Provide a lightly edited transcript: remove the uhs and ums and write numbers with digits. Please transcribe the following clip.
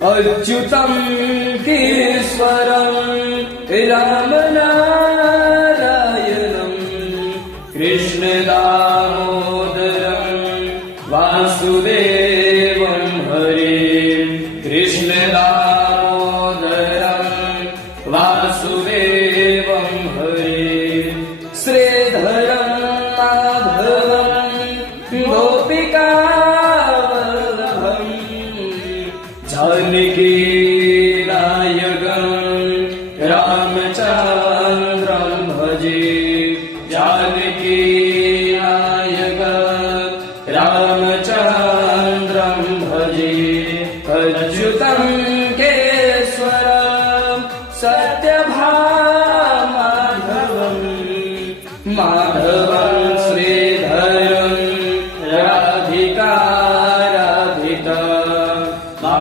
अच्युतं केशवरं रामनारायणं कृष्णदामोदरं वासुदेवं हरे कृष्णदामोदरं वासुदेवं हरे श्रीधरं माधवं गोपिकावल्लभं जानकी नायकं रामचन्द्रं भजे जानकी नायकं रामचन्द्रं भजे अच्युतं